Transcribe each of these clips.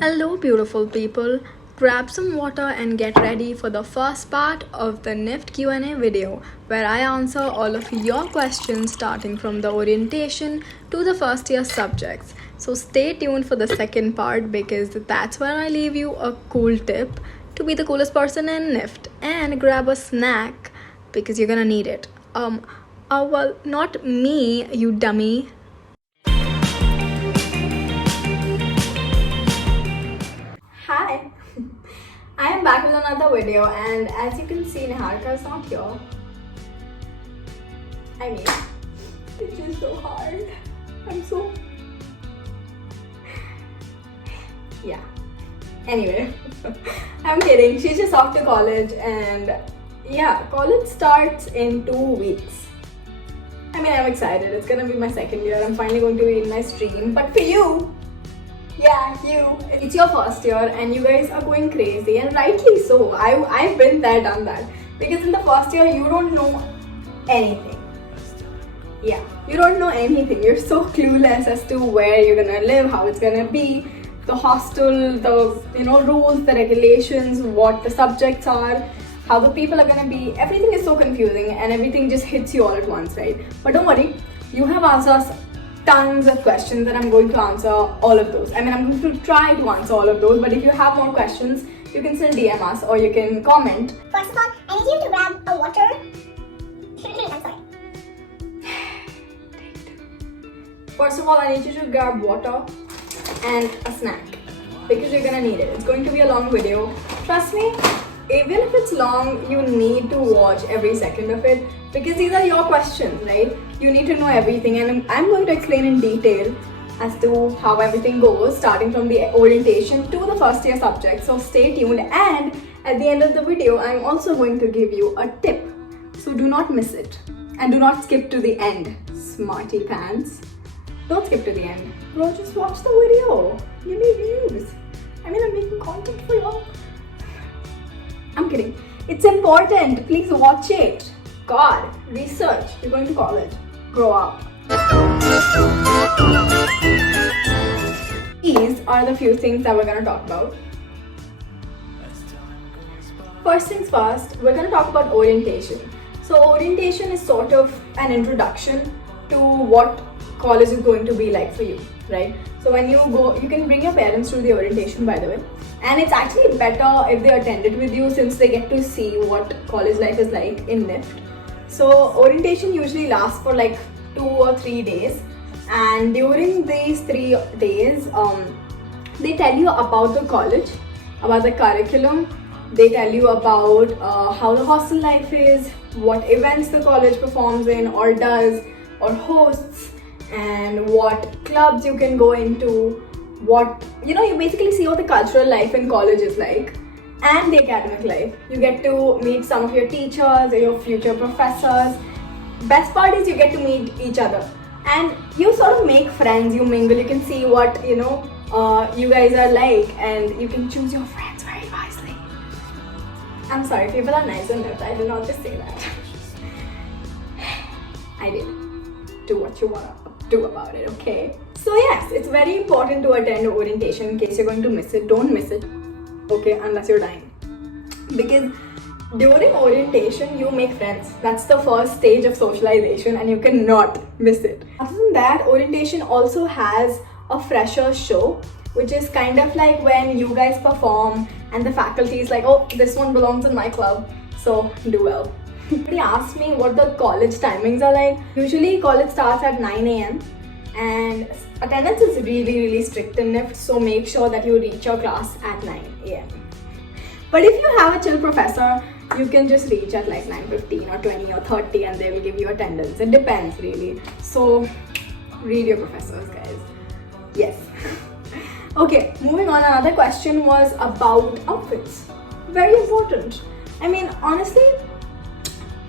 Hello, beautiful people. Grab some water and get ready for the first part of the NIFT Q&A video, where I answer all of your questions starting from the orientation to the first year subjects. So stay tuned for the second part because that's where I leave you a cool tip to be the coolest person in NIFT and grab a snack because you're gonna need it. Well, not me, you dummy. Hi, I am back with another video, and as you can see, Niharika is not here. I mean, it's just so hard. Yeah. Anyway, I'm kidding. She's just off to college, and yeah, college starts in 2 weeks. I mean, I'm excited. It's gonna be my second year. I'm finally going to be in my stream. But for you, it's your first year and you guys are going crazy, and rightly so. I've been there, done that, because in the first year you don't know anything. Yeah, you don't know anything. You're so clueless as to where you're gonna live, how it's gonna be, the hostel, the rules, the regulations, what the subjects are, how the people are gonna be. Everything is so confusing and everything just hits you all at once, right? But don't worry, you have asked us tons of questions and I'm going to answer all of those. I mean, I'm going to try to answer all of those, but if you have more questions, you can still DM us or you can comment. First of all, I need you to grab a water. I'm sorry. First of all, I need you to grab water and a snack because you're gonna need it. It's going to be a long video. Trust me, even if it's long, you need to watch every second of it because these are your questions, right? You need to know everything, and I'm going to explain in detail as to how everything goes, starting from the orientation to the first year subject. So stay tuned, and at the end of the video, I'm also going to give you a tip. So do not miss it, and do not skip to the end, smarty pants. Don't skip to the end. Bro, just watch the video. You need views. I mean, I'm making content for you. I'm kidding. It's important. Please watch it. God, research. You're going to college. Grow up. These are the few things that we're going to talk about. First things first, we're going to talk about orientation. So orientation is sort of an introduction to what college is going to be like for you, right? So when you go, you can bring your parents to the orientation, by the way. And it's actually better if they attended with you since they get to see what college life is like in NIFT. So orientation usually lasts for like 2 or 3 days, and during these 3 days, they tell you about the college, about the curriculum. They tell you about how the hostel life is, what events the college performs in or does or hosts, and what clubs you can go into, what you basically see what the cultural life in college is like, and the academic life. You get to meet some of your teachers or your future professors. Best part is you get to meet each other and you sort of make friends, you mingle, you can see what you guys are like, and you can choose your friends very wisely. I'm sorry, people are nice enough. I did not just say that. I did. Do what you want to do about it, okay? So yes, it's very important to attend orientation in case you're going to miss it. Don't miss it, okay, unless you're dying. Because during orientation, you make friends. That's the first stage of socialization and you cannot miss it. Other than that, orientation also has a freshers show, which is kind of like when you guys perform and the faculty is like, oh, this one belongs in my club, so do well. Somebody asked me what the college timings are like. Usually college starts at 9 a.m. and attendance is really strict in NIFT, so make sure that you reach your class at 9 a.m. But if you have a chill professor, you can just reach at like 9:15 or 20 or 30 and they will give you attendance. It depends really. So read your professors, guys. Yes. Okay, moving on. Another question was about outfits. Very important. I mean, honestly,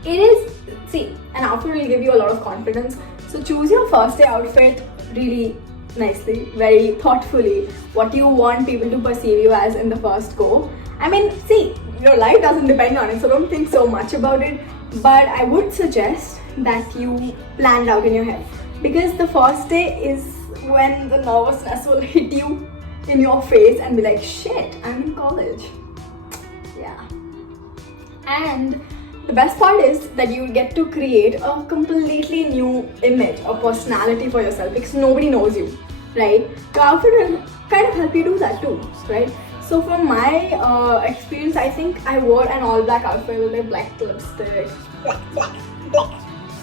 it is, an outfit will give you a lot of confidence. So choose your first day outfit really nicely, very thoughtfully, what you want people to perceive you as in the first go. I mean, your life doesn't depend on it, so don't think so much about it. But I would suggest that you plan it out in your head, because the first day is when the nervousness will hit you in your face and be like, shit, I'm in college. Yeah. And the best part is that you get to create a completely new image, a personality for yourself, because nobody knows you, right? Your outfit will kind of help you do that too, right? So from my experience, I think I wore an all black outfit with a black lipstick. Black.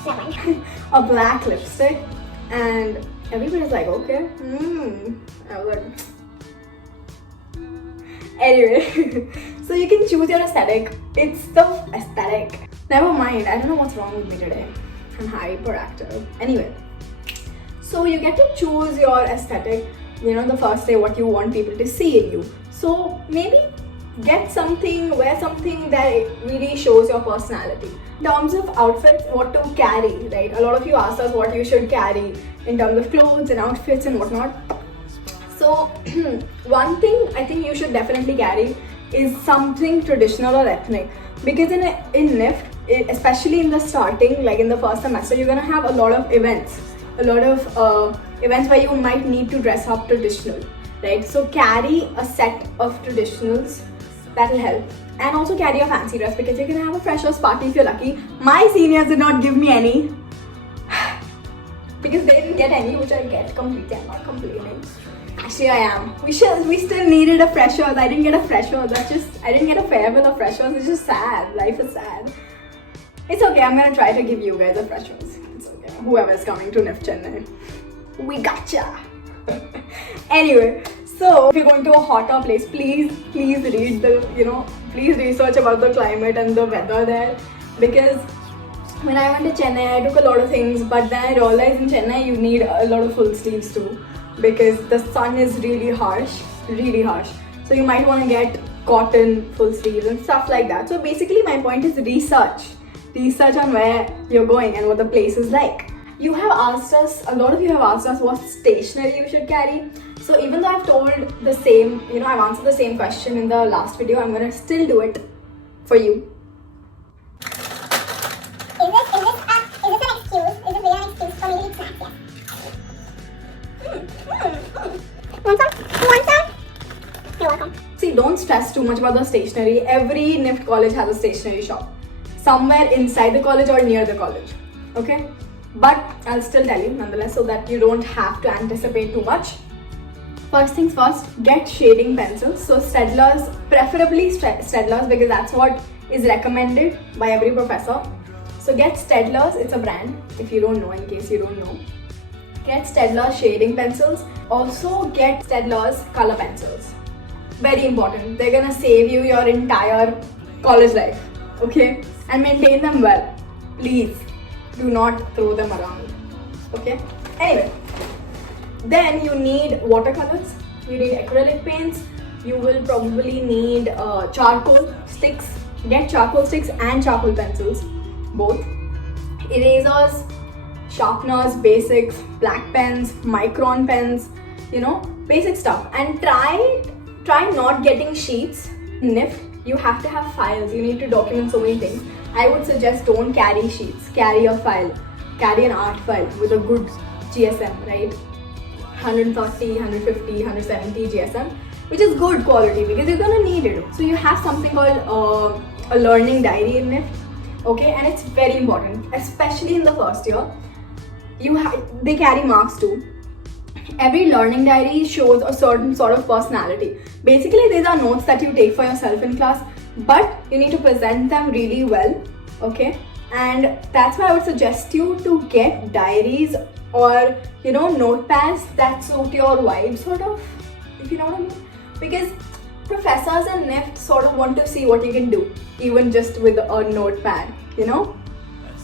Never mind. A black lipstick, and everybody's like, okay. I was like, anyway. So you can choose your aesthetic. It's the aesthetic. Never mind, I don't know what's wrong with me today. I'm hyperactive. Anyway, so you get to choose your aesthetic, you know, the first day, what you want people to see in you. So maybe get something, wear something that really shows your personality. In terms of outfits, what to carry, right? A lot of you asked us what you should carry in terms of clothes and outfits and whatnot. So one thing I think you should definitely carry is something traditional or ethnic, because in NIFT, especially in the starting, like in the first semester, you're gonna have a lot of events where you might need to dress up traditional, right? So carry a set of traditionals, that will help. And also carry a fancy dress, because you're gonna have a freshers party if you're lucky. My seniors did not give me any because they didn't get any, which I get completely. I'm not complaining. Actually, I am. We still needed a freshers. I didn't get a freshers. I didn't get a farewell of freshers. It's just sad. Life is sad. It's okay. I'm gonna try to give you guys a freshers. It's okay. Whoever's coming to NIFT Chennai, we gotcha. Anyway, so if you're going to a hotter place, please read please research about the climate and the weather there, because when I went to Chennai, I took a lot of things, but then I realized in Chennai you need a lot of full sleeves too, because the sun is really harsh. So you might want to get cotton full sleeves and stuff like that. So basically my point is research on where you're going and what the place is like. A lot of you have asked us what stationery you should carry. So even though I've told the same, I've answered the same question in the last video, I'm gonna still do it for you. Is this an excuse? Is this really an excuse for me to eat snacks? Want some? You're welcome. See, don't stress too much about the stationery. Every NIFT college has a stationery shop, somewhere inside the college or near the college, okay? But I'll still tell you nonetheless, so that you don't have to anticipate too much. First things first, get shading pencils. So Staedtlers, preferably Staedtlers, because that's what is recommended by every professor. So get Staedtlers, it's a brand, if you don't know, in case you don't know. Get Staedtlers shading pencils. Also get Staedtlers color pencils. Very important. They're gonna save you your entire college life, okay? And maintain them well. Please do not throw them around, okay? Anyway, then you need watercolors, you need acrylic paints, you will probably need charcoal sticks. Get charcoal sticks and charcoal pencils, both. Erasers, sharpeners, basics, black pens, micron pens, basic stuff. And try not getting sheets. In NIFT, you have to have files, you need to document so many things. I would suggest don't carry sheets, carry a file, carry an art file with a good GSM, right? 130, 150, 170 GSM, which is good quality because you're gonna need it. So you have something called a learning diary in NIFT, okay? And it's very important, especially in the first year. They carry marks too. Every learning diary shows a certain sort of personality. Basically, these are notes that you take for yourself in class, but you need to present them really well, okay? And that's why I would suggest you to get diaries or notepads that suit your vibe, sort of, if you know what I mean. Because professors in NIFT sort of want to see what you can do, even just with a notepad,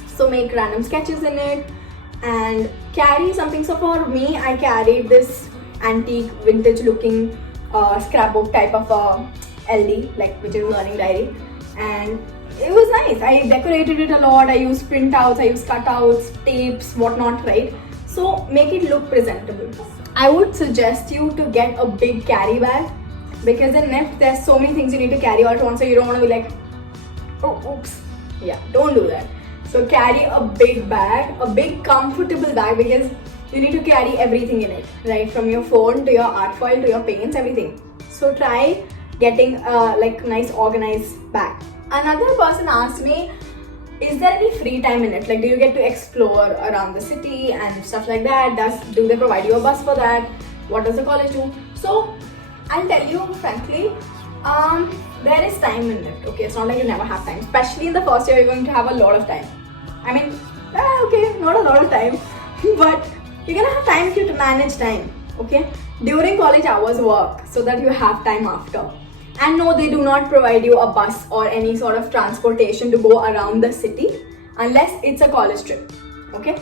So make random sketches in it and carry something. So for me, I carried this antique, vintage looking scrapbook type of LD, which is learning diary, and it was nice. I decorated it a lot. I used printouts, I used cutouts, tapes, whatnot, right? So make it look presentable. I would suggest you to get a big carry bag, because in NIFT there's so many things you need to carry all at once, so you don't want to be like, oh, oops. Yeah, don't do that. So carry a big bag, a big comfortable bag, because you need to carry everything in it, right? From your phone to your art foil to your paints, everything. So try getting a like nice organized bag. Another person asked me, is there any free time in it? Like, do you get to explore around the city and stuff like that? Do they provide you a bus for that? What does the college do? So I'll tell you frankly, there is time in NIFT. Okay, it's not like you never have time. Especially in the first year, you're going to have a lot of time. I mean, okay, not a lot of time, but you're gonna have time if you to manage time. Okay, during college hours work so that you have time after. And no, they do not provide you a bus or any sort of transportation to go around the city unless it's a college trip. Okay,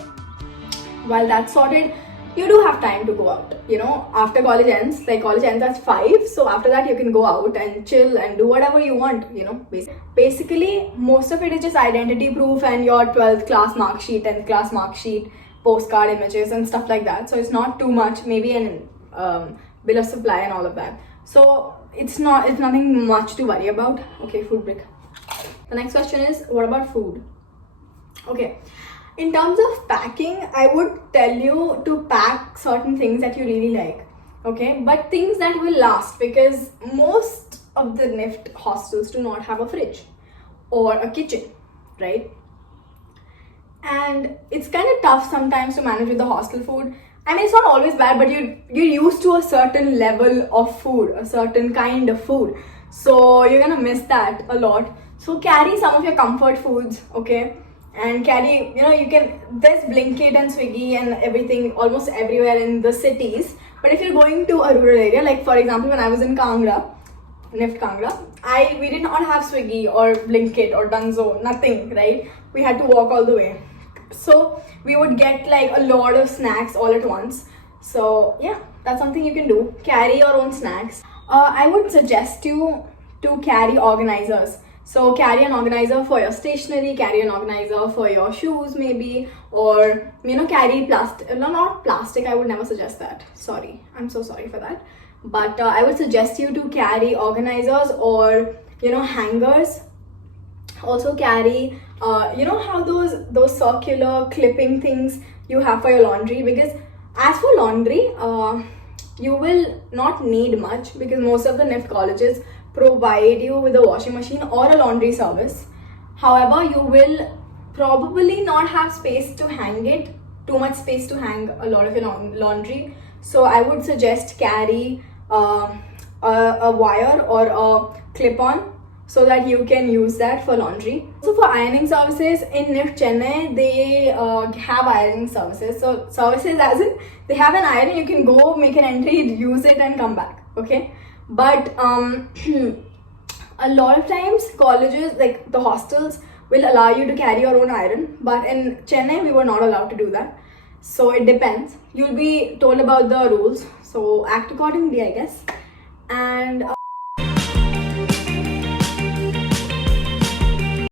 while that's sorted, you do have time to go out. You know, after college ends, like college ends at 5, so after that you can go out and chill and do whatever you want. You know, basically most of it is just identity proof and your 12th class mark sheet, 10th class mark sheet, postcard images and stuff like that. So it's not too much. Maybe an bill of supply and all of that. So it's nothing much to worry about. Okay, food break. The next question is, what about food? Okay, in terms of packing, I would tell you to pack certain things that you really like. Okay, but things that will last, because most of the NIFT hostels do not have a fridge or a kitchen, right? And it's kind of tough sometimes to manage with the hostel food. I mean, it's not always bad, but you're used to a certain level of food, a certain kind of food. So you're gonna miss that a lot. So carry some of your comfort foods, okay? And carry, you know, there's Blinkit and Swiggy and everything almost everywhere in the cities. But if you're going to a rural area, like for example, when I was in Kangra, NIFT Kangra, we did not have Swiggy or Blinkit or Dunzo, nothing, right? We had to walk all the way. So we would get like a lot of snacks all at once. So yeah, that's something you can do. Carry your own snacks. I would suggest you to carry organizers. So carry an organizer for your stationery, carry an organizer for your shoes maybe, or you know, carry plastic. No, not plastic. I would never suggest that. Sorry, I'm so sorry for that. But I would suggest you to carry organizers or you know, hangers. Also carry you know how those circular clipping things you have for your laundry, because as for laundry you will not need much, because most of the NIFT colleges provide you with a washing machine or a laundry service. However, you will probably not have space to hang it, too much space to hang a lot of your laundry. So I would suggest carry a wire or a clip-on so that you can use that for laundry. So for ironing services, in NIFT Chennai, they have ironing services. So services as in, they have an iron, you can go make an entry, use it and come back, okay? But a lot of times colleges, like the hostels, will allow you to carry your own iron. But in Chennai, we were not allowed to do that. So it depends. You'll be told about the rules. So act accordingly, I guess. And